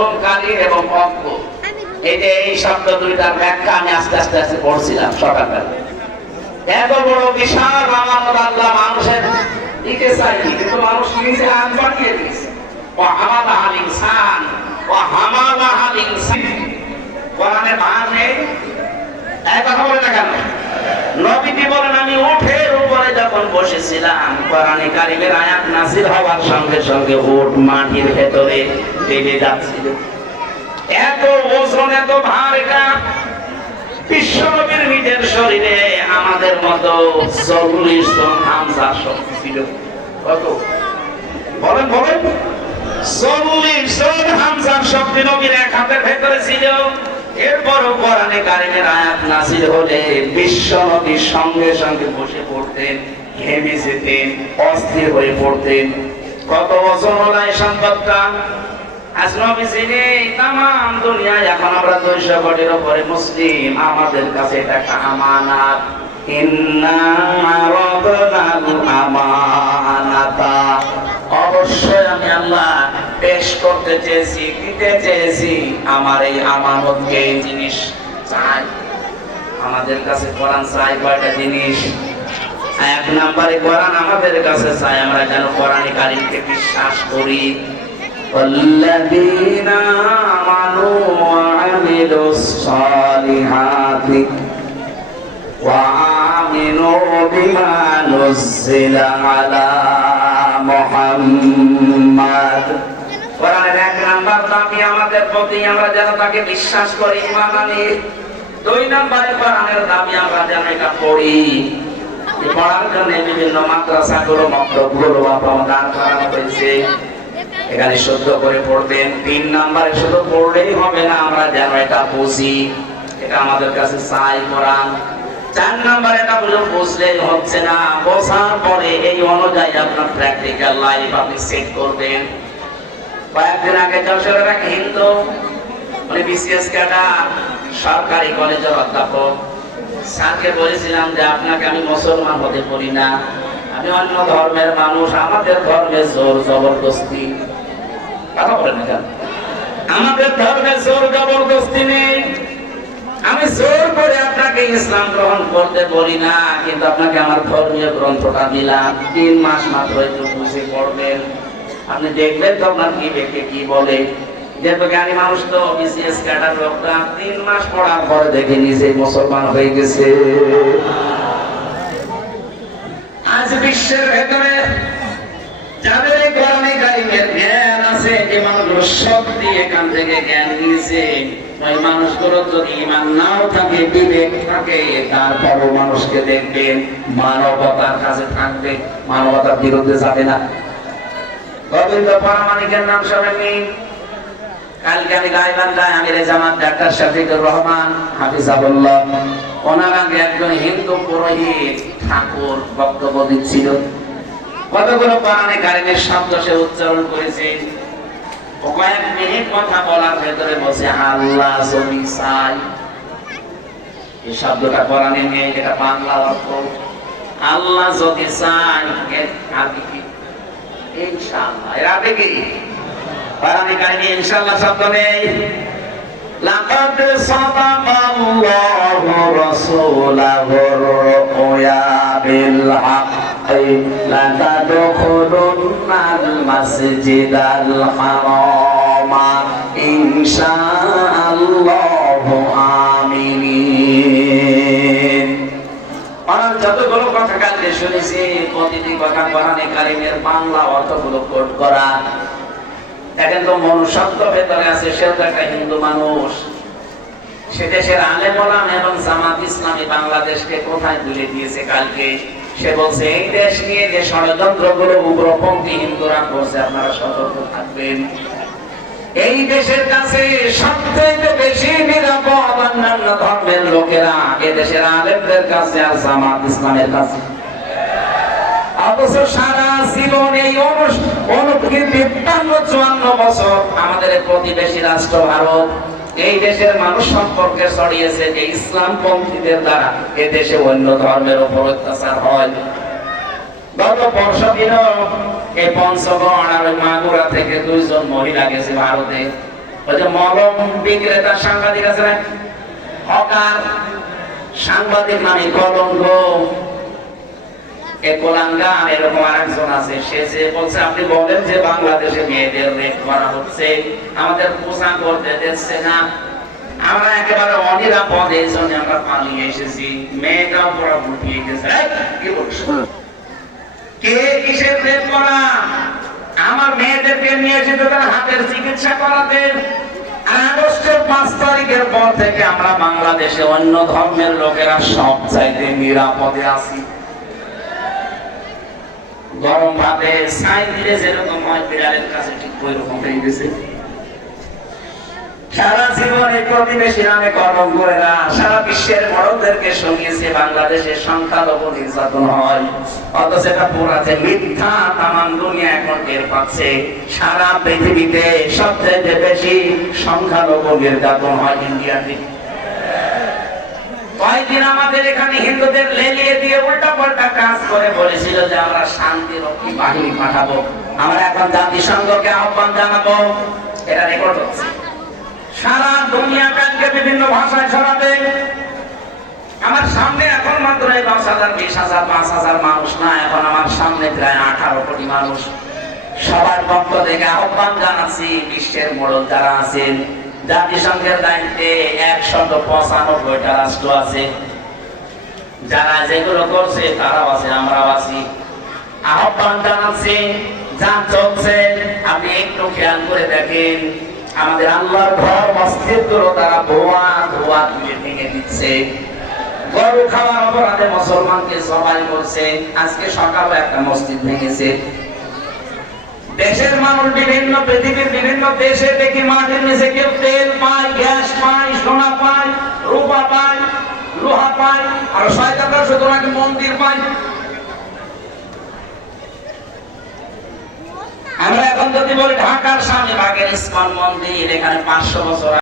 শোষণকারী এবং অজ্ঞ, এই যে এই শব্দ দুইটার ব্যাখ্যা আমি আস্তে আস্তে আস্তে পড়ছিলাম সকালবেলা। এত বড় বিশাল আমানত আল্লাহ মানুষের দিকে চাইনি, কিন্তু মানুষ নিজে আন বানিয়ে দিয়েছে। ওয়াহামালাহাল ইনসান ওয়াহামালাহাল ইনসান, কোরআনে ভার নেই, এই কথা বলে না কেন? নবীজি বলেন, আমি উটের উপরে যখন বসেছিলাম, কোরআনে কারিমের আয়াত নাযিল হওয়ার সঙ্গে সঙ্গে উট মাটির ভেতরে ডেবে যাচ্ছিল। এত ওজন, এত ভার, এটা বিশ্বনবীর নিজের শরীরে আমাদের মতো 40 জন হামজার শক্তি ছিল। কত বলেন বলেন? 40 জন হামজার শক্তি নবীর এক হাতের ভেতরে ছিল। এরপরও কোরআনে কারিমের আয়াত নাযিল হলে বিশ্বনবী সঙ্গে সঙ্গে বসে পড়তেন, ঘেমে যেতেন, অস্থির হয়ে পড়তেন। কত বছর হলো এই সংবাদটা? আজ নবীজি নেই, তামাম দুনিয়ায় এখন আমরা 200 কোটির উপরে মুসলিম, আমাদের কাছে এটা একটা আমানত। ইন্না আরাদনাল আমানাতা, অবশ্যই আমি আল্লাহ পেশ করতে চেয়েছি, দিতে চেয়েছি আমার এই আমানতকে। এই জিনিস চাই আমাদের কাছে। কোরআন চাই কয়টা জিনিস? এক নম্বরে কোরআন আমাদের কাছে চাই আমরা যেন কোরআনে কারিমকে বিশ্বাস করি। والذين آمنوا وعملوا الصالحات وآمنوا بما نزل على محمد, কোরআনের এক নাম্বার দাবি আমাদের প্রতি আমরা যেন তাকে বিশ্বাস করি, ঈমান আনি। 2 নম্বরে কোরআনের দাবি আমরা যেন এটা পড়ি। পড়ার জন্য বিভিন্ন মাদ্রাসাগুলো, মক্তবগুলো দাঁড় করানো হয়েছে, এখানে শুদ্ধ করে পড়বেন। 3 নম্বরে শুধু পড়লেই হবে না, আমরা যেন এটা বুঝি, এটা আমাদের কাছে চাই কোরআন। 4 নম্বরে এটা বুঝলেই হচ্ছে না, বোঝার পরে এই অনুযায়ী আপনার প্র্যাকটিক্যাল লাইফ আপনি সেট করবেন। কয়েকদিন আগে যশোরের এক হিন্দু, উনি বিসিএস ক্যাডার, সরকারি কলেজের অধ্যাপক, স্যারকে বলেছিলাম যে আপনাকে আমি মুসলমান হতে পারি না, আমি অন্য ধর্মের মানুষ, আমাদের ধর্মে জোর জবরদস্তি। কথা বলেন না কেন? আমাদের ধর্মে জোর জবরদস্তি নেই, আমি জোর করে আপনাকে ইসলাম গ্রহণ করতে বলি না, কিন্তু আপনাকে আমার ধর্মীয় গ্রন্থটা দিলাম, 3 মাস মাত্র একটু বুঝে পড়বেন, আপনি দেখবেন তো আপনার কি ব্যক্তি কি বলে। যেহেতু জ্ঞানী মানুষ তো, বিসিএস ক্যাডার লোকটা 3 মাস পড়ার পরে দেখে নিজে মুসলমান হয়ে গেছে। আজ বিশ্বের ভেতরে যাদের এই কোরআনে কারিমের জ্ঞান আছে, যে মানুষগুলো সত্যি এখান থেকে জ্ঞান নিয়েছে, ওই মানুষগুলো যদি ঈমান নাও থাকে, বিবেক থাকে, তারপরও মানুষকে দেখবেন মানবতার কাছে থাকবে, মানবতার বিরুদ্ধে যাবে না। গোবিন্দ পরামানিকের নাম শোনেননি? কালকে আমি গাইবান্ধায় আমিরে জামাত ডাক্তার শফিকুর রহমান হাফিজাহুল্লাহ, ওনার আগে একজন হিন্দু পুরোহিত ঠাকুর বক্তব্য দিচ্ছিল। কতগুলো কোরআনে কারিমের শব্দ সে উচ্চারণ করেছে। ও কয়েক মিনিট কথা বলার ভেতরে বসে আল্লাহ যদি চাই, এই শব্দটা কোরআনে নেই, এটা বাংলা অর্থ। আল্লাহ যদি চাই, আরবি কি? ইনশাআল্লাহ। এর আরবি কি? কোরআনে কারিমে ইনশাআল্লাহ শব্দ নেই। লাকাদ সাদাকাল্লাহু রাসূলাহুর রুয়া বিল হাক্কি লাতাদখুলুন্নাল মাসজিদাল হারামা ইনশাআল্লাহু আমিন। আর যতগুলো কথা কালকে শুনেছি, প্রতিটি কথা কোরআনে কারিমের বাংলা অর্থগুলো কোট করা। দেখেন তো, মনুষ্যত্ব ভেতরে আছে, সেও তো একটা হিন্দু মানুষ। সে দেশের আলেম ওলামা এবং জামাত ইসলামী বাংলাদেশকে কোথায় তুলে দিয়েছে কালকে। সে বলছে এই দেশ নিয়ে যে ষড়যন্ত্রগুলো উগ্রপন্থী হিন্দুরা করছে, আপনারা সতর্ক থাকবেন। এই দেশের কাছে সবথেকে বেশি নিরাপদ অন্যান্য ধর্মের লোকেরা এ দেশের আলেমদের কাছে আর জামাত ইসলামের কাছে। অথচ সারা জীবন এই 53-54 বছর আমাদের প্রতিবেশী রাষ্ট্র ভারত এই দেশের মানুষ সম্পর্কে ছড়িয়েছে যে ইসলাম পন্থীদের দ্বারা এ দেশে অন্য ধর্মের উপর অত্যাচার হয়। গত বর্ষদিনও এই পঞ্চগড় আর মাগুরা থেকে 2 জন মহিলা গেছে ভারতে। ওই যে মলম বিক্রেতা সাংবাদিক আছে না, হকার সাংবাদিক নামে কলঙ্ক, এরকম আরেকজন আছে, সে যে বলছে আপনি বলেন যে বাংলাদেশে মেয়েদের রেপ করা হচ্ছে, আমাদের পোশাক করতে দিচ্ছে না, আমরা একেবারে অনিরাপদ, এই জন্য আমরা পালিয়ে এসেছি। মেয়েটাও পড়া উঠিয়ে গেছে। কি বলছো, কে কিসের রেপ করা? আমার মেয়েদেরকে নিয়ে এসেছে তার হাতের চিকিৎসা করাতে। আগস্টের 5 তারিখের পর থেকে আমরা বাংলাদেশে অন্য ধর্মের লোকেরা সব চাইতে নিরাপদে আছি। গরম ভাবে ছাই দিলে যেরকম হয়, বিড়ালের কাছে ঠিক ওই রকম হয়ে গেছে। সারা জীবনে প্রতিবেশী নামে কলঙ্করা সারা বিশ্বের বড়দেরকে শুনিয়েছে বাংলাদেশের সংখ্যালঘু নির্যাতন হয়, অথচ এটা পুরাতে মিথ্যা। তামাম দুনিয়া এখন টের পাচ্ছে সারা পৃথিবীতে সবচেয়ে বেশি সংখ্যালঘু নির্যাতন হয় ইন্ডিয়াতে। কয়েকদিন আমাদের এখানে হিন্দুদের লেলিয়ে দিয়ে উল্টা পাল্টা কাজ করে বলেছিল যে আমরা শান্তিরক্ষী বাহিনী পাঠাবো, আমরা এখন জাতিসংঘকে আহ্বান জানাবো। এটা রেকর্ড হচ্ছে, সারা দুনিয়া কালকে বিভিন্ন ভাষায় ছড়াবে। আমার সামনে এখন মাত্র 10,000, 20,000, 5,000 মানুষ না, এখন আমার সামনে প্রায় 18 কোটি মানুষ। সবার পক্ষ থেকে আহ্বান জানাচ্ছি, বিশ্বের মোড়ল যারা আছেন, জাতিসংঘের দায়িত্বে 195টা রাষ্ট্র আছে, যারা যেগুলো করছে তারাও আছে, আমরাও আছি। আহ্বান জানাচ্ছি, যা চলছে আপনি একটু খেয়াল করে দেখেন। আমাদের আল্লাহর ঘর মসজিদগুলো তারা ধোয়া ধোয়া দিয়ে ভেঙে দিচ্ছে। গরু খাওয়ার অপরাধে মুসলমানকে জবাই করছে। আজকে সকালে একটা মসজিদ ভেঙেছে। দেশের মানুষ বিভিন্ন পৃথিবীর বিভিন্ন দেশে দেখি মাটির নিচে কেউ তেল পায়, গ্যাস পায়, সোনা পায়, রূপা পায়, লোহা পায়, আর শয়তানরা শুধু নাকি মন্দির পায়। আমরা এখন যদি বলি ঢাকার স্বামী বাগের ইস্কন মন্দির, এখানে 500 বছর